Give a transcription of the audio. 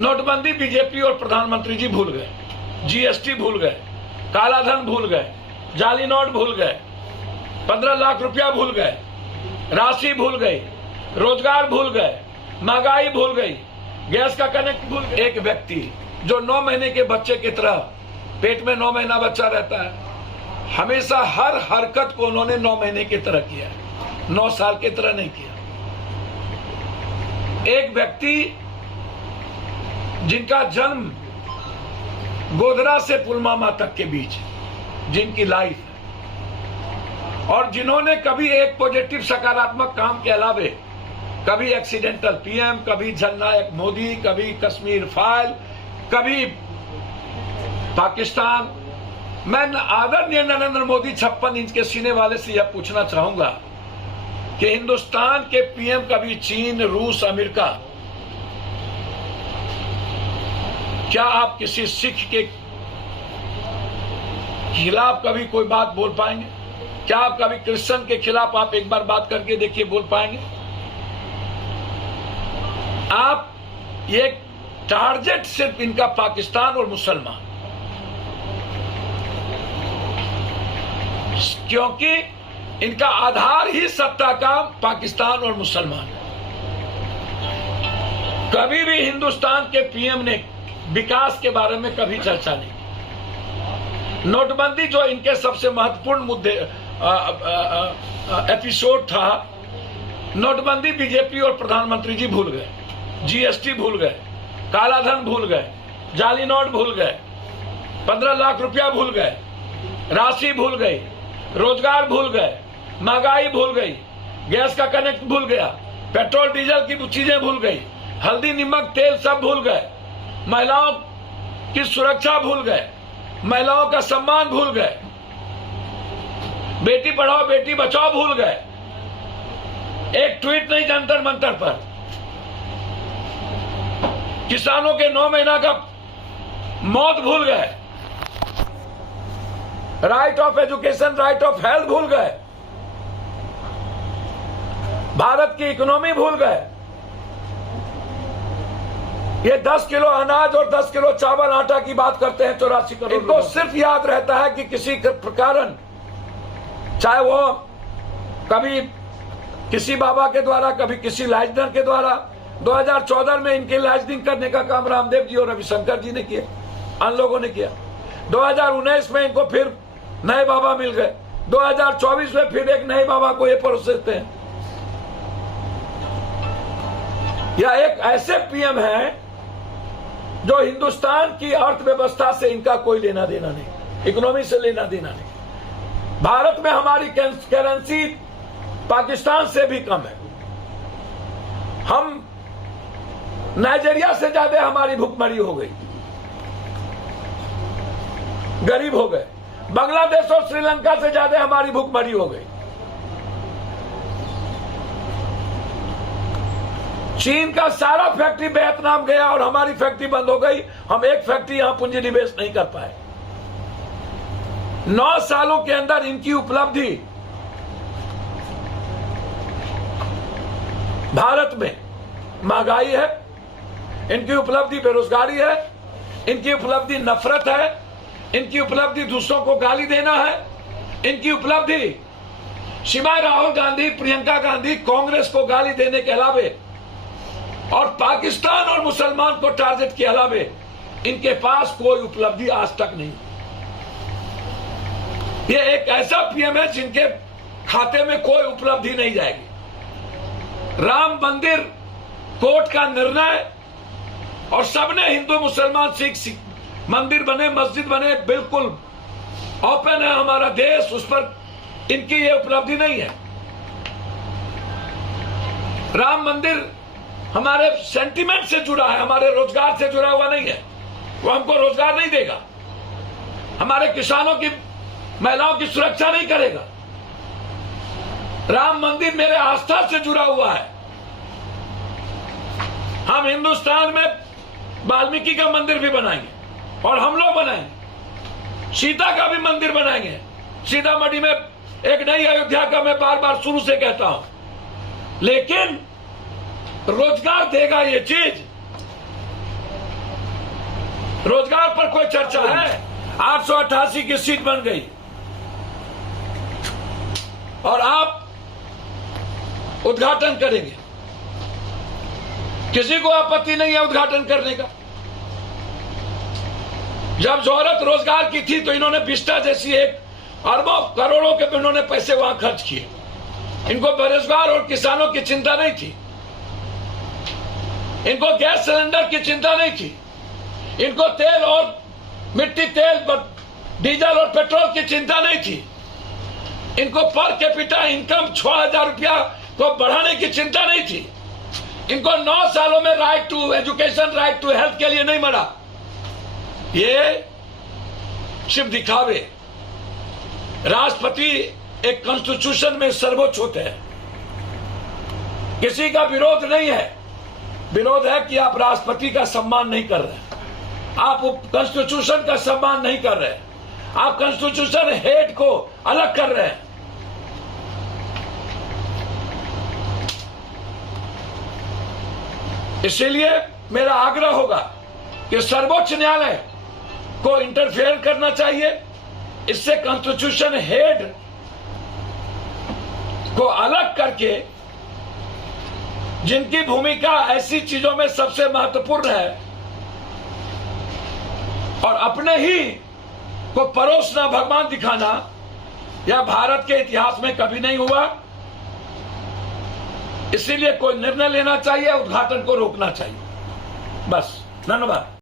नोटबंदी बीजेपी और प्रधानमंत्री जी भूल गए, जीएसटी भूल गए, काला धन भूल गए, जाली नोट भूल गए, 15 लाख रुपया भूल गए, राशि भूल गई, रोजगार भूल गए, महंगाई भूल गई, गैस का कनेक्ट भूल गए। एक व्यक्ति जो 9 महीने के बच्चे की तरह पेट में 9 महीना बच्चा रहता है, हमेशा हर हरकत को उन्होंने 9 महीने की तरह किया, 9 साल की तरह नहीं किया। एक व्यक्ति जिनका जन्म गोधरा से पुलवामा तक के बीच जिनकी लाइफ है और जिन्होंने कभी एक पॉजिटिव सकारात्मक काम के अलावे कभी एक्सीडेंटल पीएम, कभी जननायक मोदी, कभी कश्मीर फाइल, कभी पाकिस्तान। मैं आदरणीय नरेंद्र मोदी 56 इंच के सीने वाले से यह पूछना चाहूंगा कि हिंदुस्तान के पीएम कभी चीन, रूस, अमेरिका, क्या आप किसी सिख के खिलाफ कभी कोई बात बोल पाएंगे? क्या आप कभी क्रिश्चियन के खिलाफ आप एक बार बात करके देखिए, बोल पाएंगे? आप ये टारगेट सिर्फ इनका पाकिस्तान और मुसलमान, क्योंकि इनका आधार ही सत्ता का पाकिस्तान और मुसलमान। कभी भी हिंदुस्तान के पीएम ने विकास के बारे में कभी चर्चा नहीं की। नोटबंदी जो इनके सबसे महत्वपूर्ण मुद्दे एपिसोड था, नोटबंदी बीजेपी और प्रधानमंत्री जी भूल गए, जीएसटी भूल गए, काला धन भूल गए, जाली नोट भूल गए, 15 लाख रुपया भूल गए, राशि भूल गई, रोजगार भूल गए, महंगाई भूल गई, गैस का कनेक्ट भूल गया, पेट्रोल डीजल की चीजें भूल गई, हल्दी नमक तेल सब भूल गए, महिलाओं की सुरक्षा भूल गए, महिलाओं का सम्मान भूल गए, बेटी पढ़ाओ बेटी बचाओ भूल गए, एक ट्वीट नहीं जंतर मंतर पर, किसानों के 9 महीना का मौत भूल गए, right of education, right of health भूल गए, भारत की इकोनॉमी भूल गए। ये 10 किलो अनाज और 10 किलो चावल आटा की बात करते हैं 84 करोड़। इनको सिर्फ याद रहता है कि किसी कारण, चाहे वो कभी किसी बाबा के द्वारा, कभी किसी लाइजनर के द्वारा। 2014 में इनके लाइजनिंग करने का काम रामदेव जी और रविशंकर जी ने किया, अन्य लोगों ने किया। 2019 में इनको फिर नए बाबा मिल गए, 2024 में फिर एक नए बाबा को ये परोसते हैं। यह एक ऐसे पीएम है जो हिंदुस्तान की अर्थव्यवस्था से इनका कोई लेना देना नहीं, इकोनॉमी से लेना देना नहीं। भारत में हमारी करेंसी पाकिस्तान से भी कम है, हम नाइजीरिया से ज्यादा हमारी भुखमरी हो गई, गरीब हो गए। बांग्लादेश और श्रीलंका से ज्यादा हमारी भुखमरी हो गई। चीन का सारा फैक्ट्री वियतनाम गया और हमारी फैक्ट्री बंद हो गई, हम एक फैक्ट्री यहां पूंजी निवेश नहीं कर पाए। 9 सालों के अंदर इनकी उपलब्धि भारत में महंगाई है, इनकी उपलब्धि बेरोजगारी है, इनकी उपलब्धि नफरत है, इनकी उपलब्धि दूसरों को गाली देना है, इनकी उपलब्धि सिवाय राहुल गांधी, प्रियंका गांधी, कांग्रेस को गाली देने के अलावे और पाकिस्तान और मुसलमान को टारगेट के अलावे इनके पास कोई उपलब्धि आज तक नहीं। ये एक ऐसा पीएम है जिनके खाते में कोई उपलब्धि नहीं जाएगी। राम मंदिर कोर्ट का निर्णय और सबने हिंदू मुसलमान सिख मंदिर बने, मस्जिद बने, बिल्कुल ओपन है हमारा देश, उस पर इनकी ये उपलब्धि नहीं है। राम मंदिर हमारे सेंटिमेंट से जुड़ा है, हमारे रोजगार से जुड़ा हुआ नहीं है, वो हमको रोजगार नहीं देगा, हमारे किसानों की, महिलाओं की सुरक्षा नहीं करेगा। राम मंदिर मेरे आस्था से जुड़ा हुआ है। हम हिंदुस्तान में वाल्मीकि का मंदिर भी बनाएंगे और हम लोग बनाएंगे, सीता का भी मंदिर बनाएंगे। सीतामढ़ी में एक नई अयोध्या का मैं बार बार शुरू से कहता हूं, लेकिन रोजगार देगा ये चीज रोजगार पर कोई चर्चा है? 888 की सीट बन गई और आप उद्घाटन करेंगे। किसी को आपत्ति नहीं है उद्घाटन करने का। जब जरूरत रोजगार की थी तो इन्होंने विस्टा जैसी एक अरबों करोड़ों के इन्होंने पैसे वहां खर्च किए। इनको बेरोजगार और किसानों की चिंता नहीं थी, इनको गैस सिलेंडर की चिंता नहीं थी, इनको तेल और मिट्टी तेल डीजल और पेट्रोल की चिंता नहीं थी, इनको पर कैपिटा इनकम 6000 रुपया को बढ़ाने की चिंता नहीं थी, इनको 9 सालों में right to education, right to health के लिए नहीं मरा। ये सिर्फ दिखावे। राष्ट्रपति एक कॉन्स्टिट्यूशन में सर्वोच्च होते हैं, किसी का विरोध नहीं है। विरोध है कि आप राष्ट्रपति का सम्मान नहीं कर रहे, आप कॉन्स्टिट्यूशन का सम्मान नहीं कर रहे, आप कॉन्स्टिट्यूशन हेड को अलग कर रहे हैं। इसीलिए मेरा आग्रह होगा कि सर्वोच्च न्यायालय को इंटरफेयर करना चाहिए। इससे कॉन्स्टिट्यूशन हेड को अलग करके, जिनकी भूमिका ऐसी चीजों में सबसे महत्वपूर्ण है और अपने ही को परोसना, भगवान दिखाना, यह भारत के इतिहास में कभी नहीं हुआ। इसीलिए कोई निर्णय लेना चाहिए, उद्घाटन को रोकना चाहिए। बस, धन्यवाद।